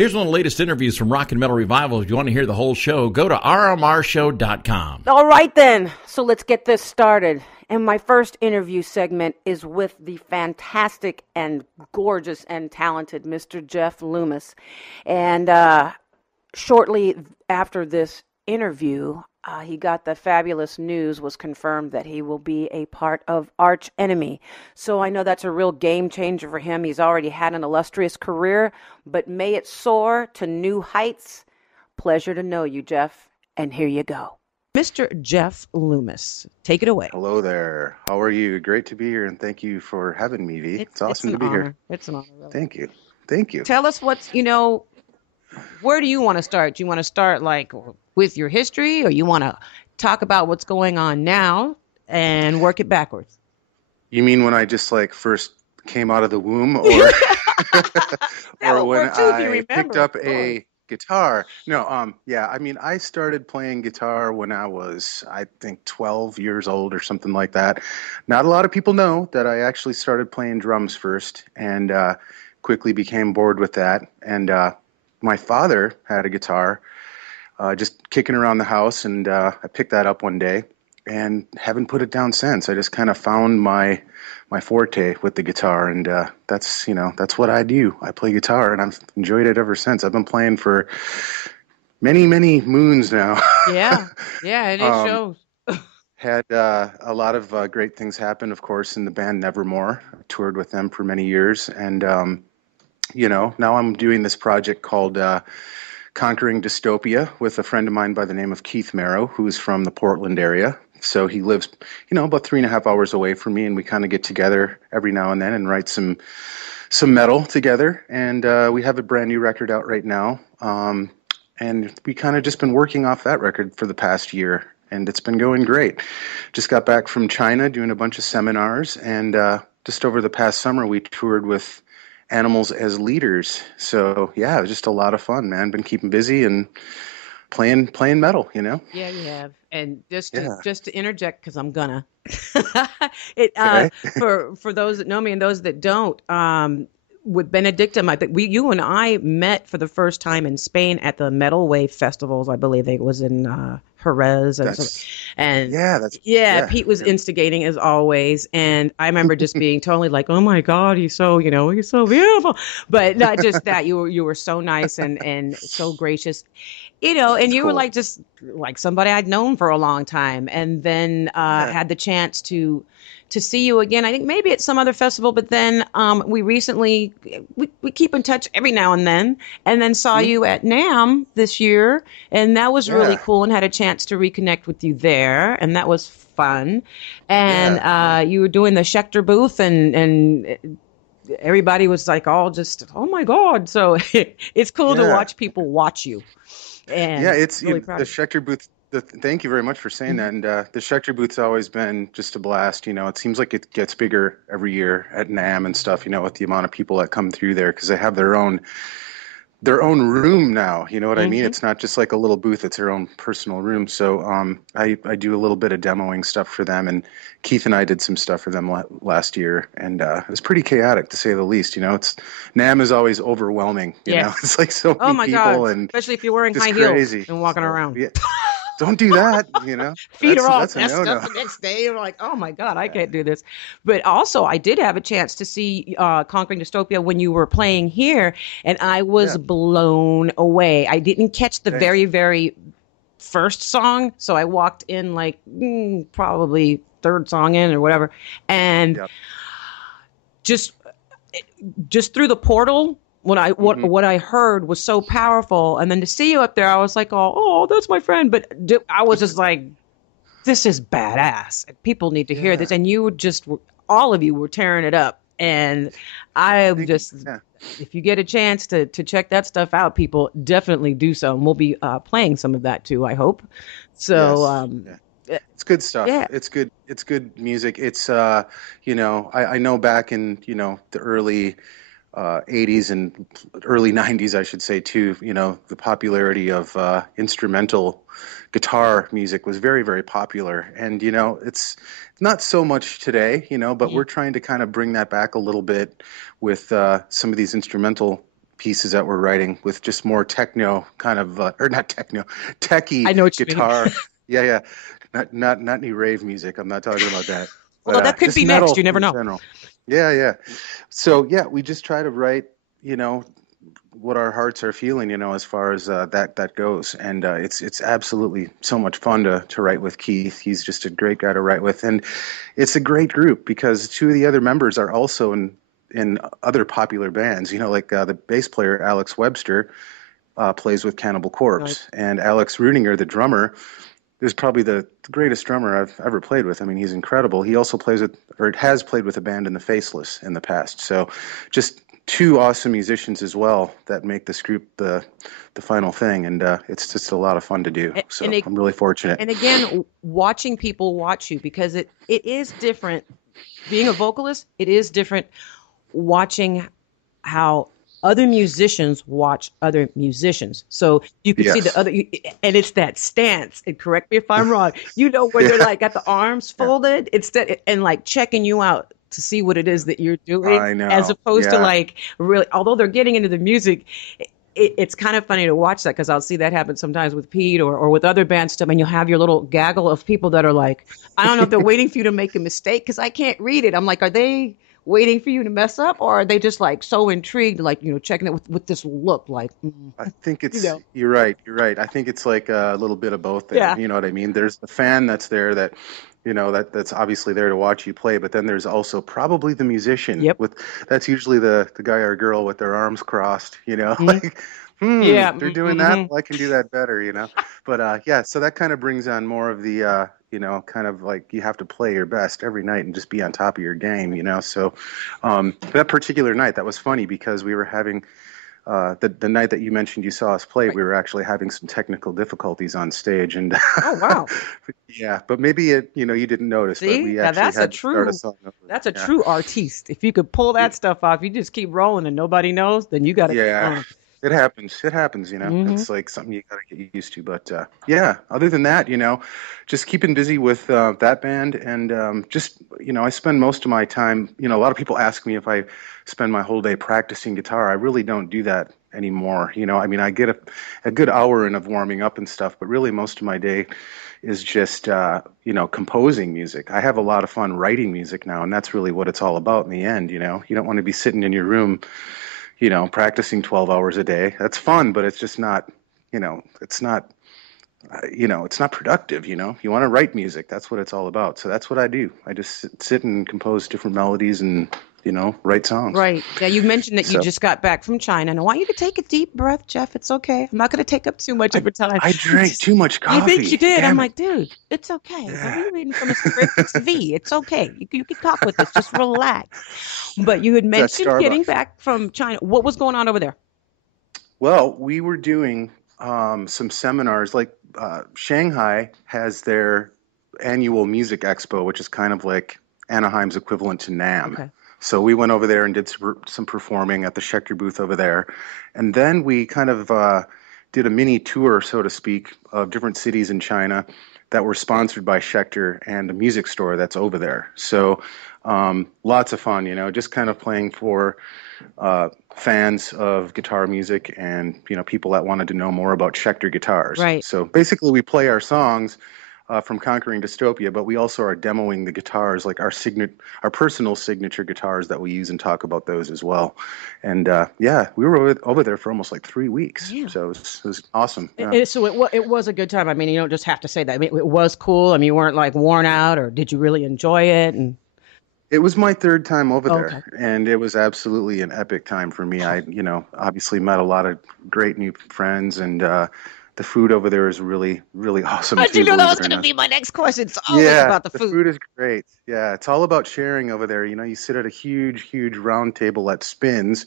Here's one of the latest interviews from Rock and Metal Revival. If you want to hear the whole show, go to rmrshow.com. All right, then. So let's get this started. And my first interview segment is with the fantastic and gorgeous and talented Mr. Jeff Loomis. And shortly after this interview, he got the fabulous news, was confirmed that he will be a part of Arch Enemy. So I know that's a real game changer for him. He's already had an illustrious career, but may it soar to new heights. Pleasure to know you, Jeff, and here you go. Mr. Jeff Loomis, take it away. Hello there. How are you? Great to be here, and thank you for having me, V. It's awesome to be here. It's an honor. Really. Thank you. Thank you. Tell us what's, where do you want to start? Do you want to start like with your history, or you want to talk about what's going on now and work it backwards? You mean when I just first came out of the womb, or or when I picked up a guitar? No, yeah, I mean, I started playing guitar when I was, I think, 12 years old or something like that. Not a lot of people know that I actually started playing drums first, and quickly became bored with that. And my father had a guitar, just kicking around the house, and I picked that up one day and haven't put it down since. I just kind of found my forte with the guitar, and that's what I do. I play guitar, and I've enjoyed it ever since. I've been playing for many, many moons now. Yeah, it shows. Had a lot of great things happen, of course, in the band Nevermore. I toured with them for many years, and now I'm doing this project called Conquering Dystopia with a friend of mine by the name of Keith Merrow, who's from the Portland area. So he lives, about 3.5 hours away from me, and we kind of get together every now and then and write some metal together. And we have a brand new record out right now. And we kind of just been working off that record for the past year, and it's been going great. Just got back from China doing a bunch of seminars, and just over the past summer we toured with Animals as Leaders. So yeah, it was just a lot of fun, man. Been keeping busy and playing metal, Yeah, you have. And just to interject, because I'm gonna for those that know me and those that don't, with Benedictum, I think you and I met for the first time in Spain at the Metal Wave festivals. I believe it was in Jerez, Pete was instigating as always, and I remember just being totally like, oh my God, he's so beautiful. But not just that, you were so nice and so gracious, and you were like just like somebody I'd known for a long time, and then had the chance to see you again. I think maybe at some other festival, but then we recently we keep in touch every now and then saw you at NAMM this year, and that was really cool, and had a chance to reconnect with you there, and that was fun. And you were doing the Schecter booth, and everybody was like all just, oh my God. So it's cool to watch people watch you. And it's really the Schecter booth. Thank you very much for saying that. And the Schecter booth's always been just a blast. It seems like it gets bigger every year at NAMM and stuff, with the amount of people that come through there, because they have their own room now. You know what I mean? It's not just like a little booth, it's their own personal room. So I do a little bit of demoing stuff for them, and Keith and I did some stuff for them last year, and it was pretty chaotic, to say the least. NAMM is always overwhelming. You know, it's like so many people, and especially if you're wearing high heels and walking around. Yeah. Don't do that, Feet are all messed up the next day. You're like, oh my God, I can't do this. But also, I did have a chance to see Conquering Dystopia when you were playing here, and I was blown away. I didn't catch the very, very first song, so I walked in like probably third song in or whatever, and just through the portal. What I heard was so powerful, and then to see you up there, I was like, oh, that's my friend. But I was just like, this is badass. People need to hear this, and you all of you were tearing it up. And if you get a chance to check that stuff out, people definitely do so, and we'll be playing some of that too, I hope. So. It's good stuff. Yeah. It's good music. It's I know back in the early 80s and early 90s, I should say, too, the popularity of instrumental guitar music was very, very popular. And, it's not so much today, but we're trying to kind of bring that back a little bit with some of these instrumental pieces that we're writing with just more techno kind of, or not techno, techie I know what guitar. Yeah. Not any rave music. I'm not talking about that. Well, that could be next. You never know. General. Yeah. So yeah, we just try to write, what our hearts are feeling, as far as that goes. And it's absolutely so much fun to write with Keith. He's just a great guy to write with. And it's a great group because two of the other members are also in other popular bands. Like the bass player, Alex Webster, plays with Cannibal Corpse. Right. And Alex Rudinger, the drummer, is probably the greatest drummer I've ever played with. I mean, he's incredible. He also has played with a band in the Faceless in the past. So just two awesome musicians as well that make this group the final thing, and it's just a lot of fun to do. So I'm really fortunate. And again, watching people watch you, because it is different. Being a vocalist, it is different watching how other musicians watch other musicians. So you can see the other, and it's that stance. And correct me if I'm wrong. Where they're like got the arms folded instead, and like checking you out to see what it is that you're doing. I know. As opposed to like really, although they're getting into the music, it's kind of funny to watch that, because I'll see that happen sometimes with Pete or with other band stuff, and you'll have your little gaggle of people that are like, I don't know if they're waiting for you to make a mistake because I can't read it. I'm like, are they waiting for you to mess up, or are they just like so intrigued, like, checking it with this look like? I think it's, you're right. I think it's like a little bit of both there. Yeah. You know what I mean? There's the fan that's there that, that's obviously there to watch you play, but then there's also probably the musician. Yep. That's usually the guy or girl with their arms crossed, Mm-hmm. like, yeah, they're doing that. Well, I can do that better, But so that kind of brings on more of the, kind of like you have to play your best every night and just be on top of your game, So that particular night, that was funny because we were having the night that you mentioned you saw us play, right. We were actually having some technical difficulties on stage, and oh wow, yeah. But maybe you didn't notice. See, but we now that's a true artiste. If you could pull that stuff off, you just keep rolling and nobody knows, then you got to. Yeah. It happens, Mm-hmm. It's like something you got to get used to. But other than that, just keeping busy with that band, and just, I spend most of my time, a lot of people ask me if I spend my whole day practicing guitar. I really don't do that anymore. I mean, I get a good hour in of warming up and stuff, but really most of my day is just, composing music. I have a lot of fun writing music now, and that's really what it's all about in the end. You don't want to be sitting in your room, practicing 12 hours a day. That's fun, but it's just not, it's not productive. You want to write music. That's what it's all about. So that's what I do. I just sit and compose different melodies and, write songs. Right. Yeah, you mentioned that you just got back from China, and I want you to take a deep breath, Jeff. It's okay. I'm not going to take up too much of your time. I drank too much coffee. I think you did. Damn I'm it. like, dude, it's okay. Yeah. I'm reading from a script. It's V. It's okay. You can talk with us. Just relax. But you had mentioned getting back from China. What was going on over there? Well, we were doing some seminars. Like Shanghai has their annual music expo, which is kind of like Anaheim's equivalent to NAMM. Okay. So we went over there and did some performing at the Schecter booth over there. And then we kind of did a mini tour, so to speak, of different cities in China that were sponsored by Schecter and a music store that's over there. So lots of fun, just kind of playing for fans of guitar music and, people that wanted to know more about Schecter guitars. Right. So basically we play our songs from Conquering Dystopia, but we also are demoing the guitars, like our personal signature guitars that we use, and talk about those as well. And we were over there for almost like 3 weeks. Yeah. So it was awesome. Yeah. So it was a good time. I mean, you don't just have to say that. I mean, it was cool. I mean, you weren't like worn out, or did you really enjoy it? And it was my third time over there, and it was absolutely an epic time for me. I, obviously met a lot of great new friends, and the food over there is really, really awesome. But that was going to be my next question. It's always about the food. The food is great. Yeah, it's all about sharing over there. You sit at a huge, huge round table that spins,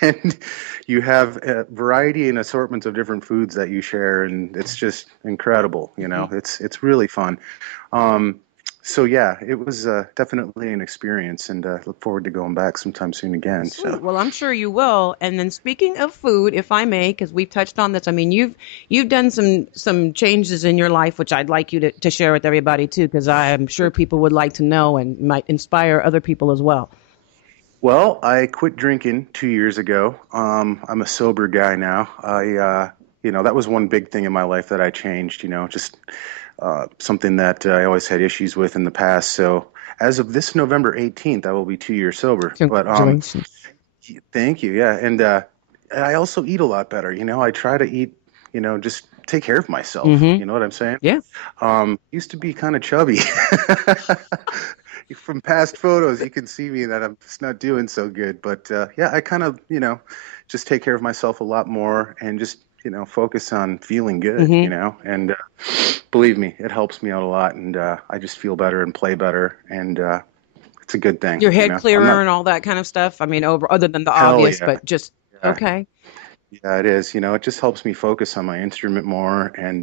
and you have a variety and assortments of different foods that you share, and it's just incredible. It's really fun. So yeah, it was definitely an experience, and look forward to going back sometime soon again. Sweet. So. Well, I'm sure you will. And then speaking of food, if I may, because we've touched on this, I mean, you've done some changes in your life, which I'd like you to share with everybody too, because I'm sure people would like to know and might inspire other people as well. Well, I quit drinking 2 years ago. I'm a sober guy now. That was one big thing in my life that I changed, just something that I always had issues with in the past. So as of this November 18th, I will be 2 years sober. Congratulations. But thank you. Yeah. And I also eat a lot better. I try to eat, just take care of myself. Mm-hmm. You know what I'm saying? Yeah. Used to be kind of chubby. From past photos, you can see me that I'm just not doing so good. But I kind of, just take care of myself a lot more and just, focus on feeling good, Mm-hmm. and believe me, it helps me out a lot. And I just feel better and play better. And it's a good thing. Your head clearer and all that kind of stuff. I mean, other than the obvious, yeah. but just, okay. Yeah, it is. It just helps me focus on my instrument more and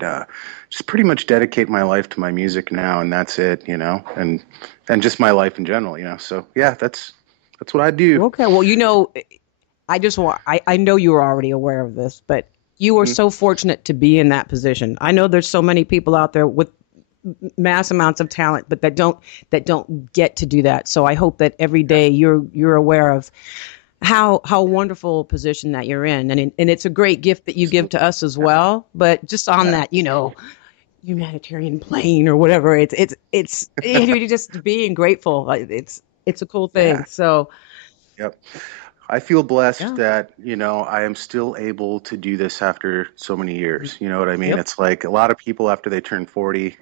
just pretty much dedicate my life to my music now, and that's it, and just my life in general, So yeah, that's what I do. Okay. Well, I know you were already aware of this, but you are so fortunate to be in that position. I know there's so many people out there with mass amounts of talent, but that don't get to do that. So I hope that every day you're aware of how wonderful position that you're in. And it's a great gift that you give to us as well. But just on that, humanitarian plane or whatever, it's you're just being grateful. It's a cool thing. Yeah. So. Yep. I feel blessed that, I am still able to do this after so many years. You know what I mean? Yep. It's like a lot of people after they turn 40,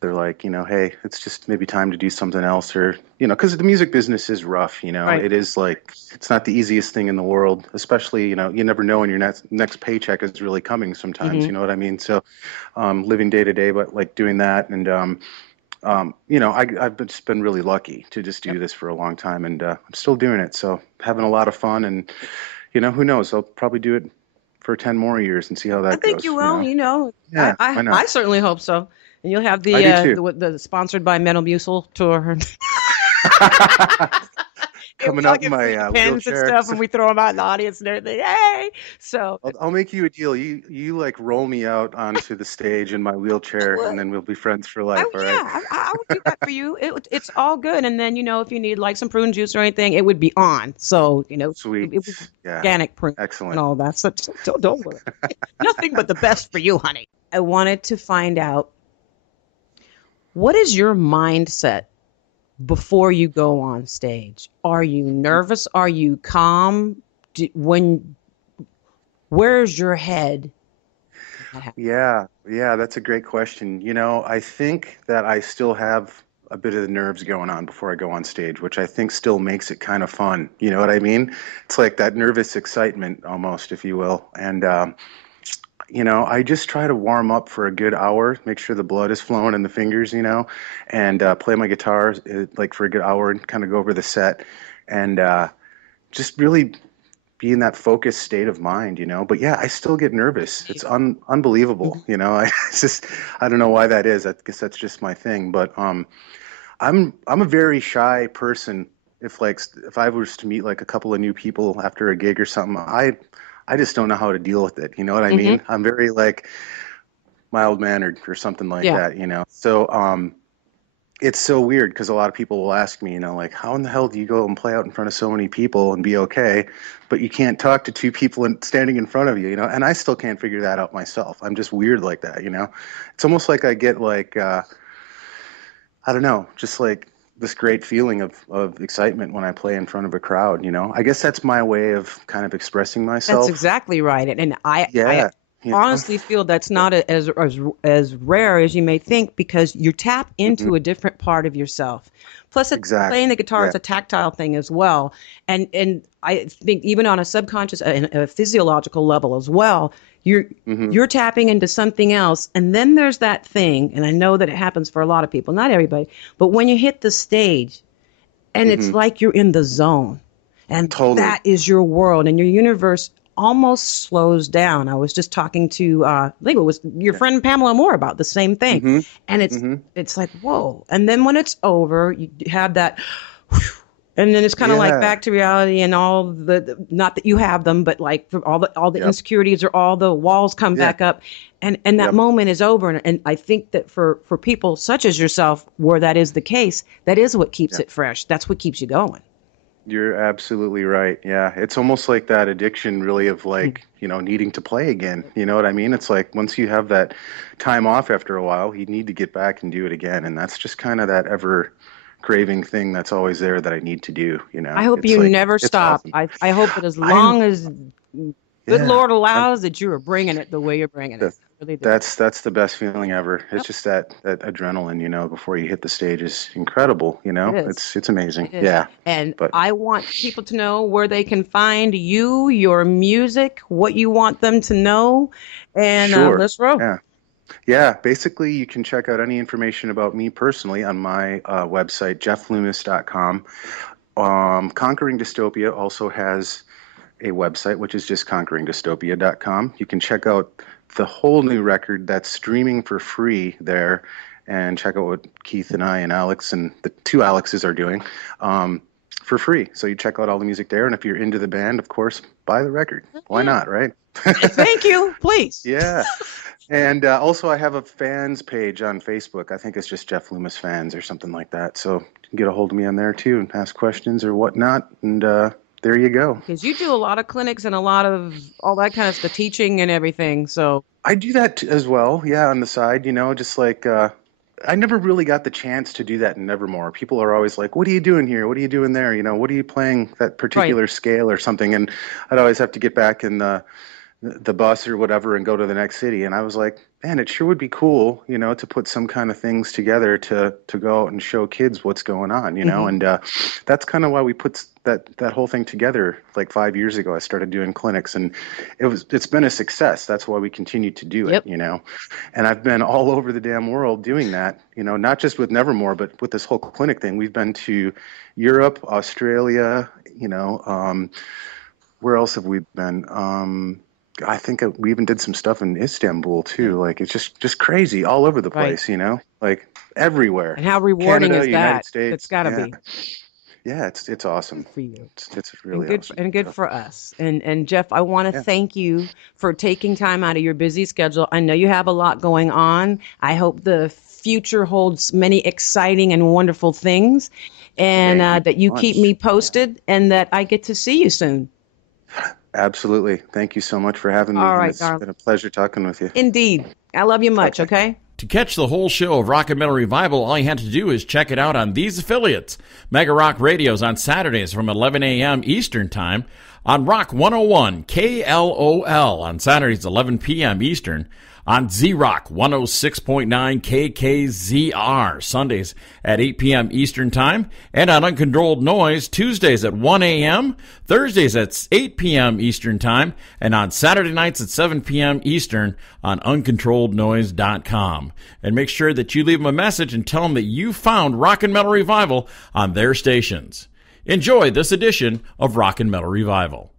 they're like, hey, it's just maybe time to do something else, or, because the music business is rough, Right. It is like, it's not the easiest thing in the world, especially, you never know when your next paycheck is really coming sometimes, Mm-hmm. you know what I mean? So living day to day, but like doing that and, I've just been really lucky to just do this for a long time, and I'm still doing it. So having a lot of fun, and who knows? I'll probably do it for 10 more years and see how that goes. I think you will. Yeah, I know. I certainly hope so. And you'll have I do too. the sponsored by Metamucil tour. Coming up in my pens wheelchair. and stuff, and we throw them out in the audience and everything. Hey, so I'll make you a deal. You like roll me out onto the stage in my wheelchair, and then we'll be friends for life. All right? I would do that for you. It's all good. And then if you need like some prune juice or anything, it would be on. So Sweet. it was Yeah. organic prune. Excellent. And all that. So don't worry. Nothing but the best for you, honey. I wanted to find out, what is your mindset before you go on stage? Are you nervous? Are you calm? Where's your head? Yeah, that's a great question. I think that I still have a bit of the nerves going on before I go on stage, which I think still makes it kind of fun. You know what I mean? It's like that nervous excitement almost, if you will. And, I just try to warm up for a good hour, make sure the blood is flowing in the fingers, and play my guitar like for a good hour and kind of go over the set and just really be in that focused state of mind, But yeah, I still get nervous. It's unbelievable, I don't know why that is. I guess that's just my thing. But I'm a very shy person. If I was to meet like a couple of new people after a gig or something, I just don't know how to deal with it. You know what I mean? I'm very like mild-mannered or something like that, So it's so weird because a lot of people will ask me, like, how in the hell do you go and play out in front of so many people and be okay, but you can't talk to two people standing in front of you, And I still can't figure that out myself. I'm just weird like that, It's almost like I get like, I don't know, just like this great feeling of excitement when I play in front of a crowd, I guess that's my way of kind of expressing myself. That's exactly right. And I honestly feel that's not as rare as you may think, because you tap into a different part of yourself. Plus, playing the guitar is a tactile thing as well. And I think even on a subconscious and a physiological level as well, you're tapping into something else. And then there's that thing, and I know that it happens for a lot of people, not everybody, but when you hit the stage and it's like you're in the zone, and that is your world, and your universe almost slows down. I was just talking to, I think it was your friend Pamela Moore about the same thing. And it's like, whoa. And then when it's over, you have that, and then it's kind of like back to reality, and all the, not that you have them, but like all the insecurities or all the walls come back up, and that moment is over. And I think that for people such as yourself, where that is the case, that is what keeps it fresh. That's what keeps you going. You're absolutely right. Yeah. It's almost like that addiction really of like, needing to play again. You know what I mean? It's like once you have that time off after a while, you need to get back and do it again. And that's just kind of that ever craving thing that's always there that I need to do, I hope you never stop. Awesome. I hope that as long as good Lord allows that you are bringing it the way you're bringing it. Really that's the best feeling ever. It's just that adrenaline, before you hit the stage is incredible. It's amazing. Yeah. And I want people to know where they can find you, your music, what you want them to know, and let's roll. Yeah. Basically, you can check out any information about me personally on my website, Jeff-Loomis.com. Conquering Dystopia also has a website, which is just conqueringdystopia.com. You can check out the whole new record that's streaming for free there, and check out what Keith and I and Alex and the two Alexes are doing for free. So you check out all the music there, and if you're into the band, of course, buy the record. Why not, right? Thank you, please. Yeah. And also I have a fans page on Facebook. I think it's just Jeff Loomis Fans or something like that. So you can get a hold of me on there too and ask questions or whatnot, and there you go. Because you do a lot of clinics and a lot of all that kind of stuff, teaching and everything. So I do that as well. Yeah, on the side, just like I never really got the chance to do that in Nevermore. People are always like, "What are you doing here? What are you doing there? What are you playing that particular scale or something?" And I'd always have to get back in the bus or whatever and go to the next city. And I was like, man, it sure would be cool, to put some kind of things together to go out and show kids what's going on, and that's kind of why we put that whole thing together like 5 years ago. I started doing clinics, and it's been a success. That's why we continue to do it, and I've been all over the damn world doing that, not just with Nevermore, but with this whole clinic thing. We've been to Europe, Australia, where else have we been? I think we even did some stuff in Istanbul too. Like it's just crazy all over the place, like everywhere. And how rewarding Canada, is United that? States. It's got to be. Yeah, it's awesome for you. It's really awesome. And good for us. And Jeff, I want to thank you for taking time out of your busy schedule. I know you have a lot going on. I hope the future holds many exciting and wonderful things, and that you keep me posted, and that I get to see you soon. Absolutely. Thank you so much for having me. All right, it's been a pleasure talking with you. Indeed. I love you much, okay? To catch the whole show of Rock and Metal Revival, all you have to do is check it out on these affiliates. Mega Rock Radio's on Saturdays from 11 a.m. Eastern Time, on Rock 101 KLOL on Saturdays 11 p.m. Eastern, on Z-Rock 106.9 KKZR Sundays at 8 p.m. Eastern Time, and on Uncontrolled Noise Tuesdays at 1 a.m., Thursdays at 8 p.m. Eastern Time, and on Saturday nights at 7 p.m. Eastern on uncontrollednoise.com. And make sure that you leave them a message and tell them that you found Rock and Metal Revival on their stations. Enjoy this edition of Rock and Metal Revival.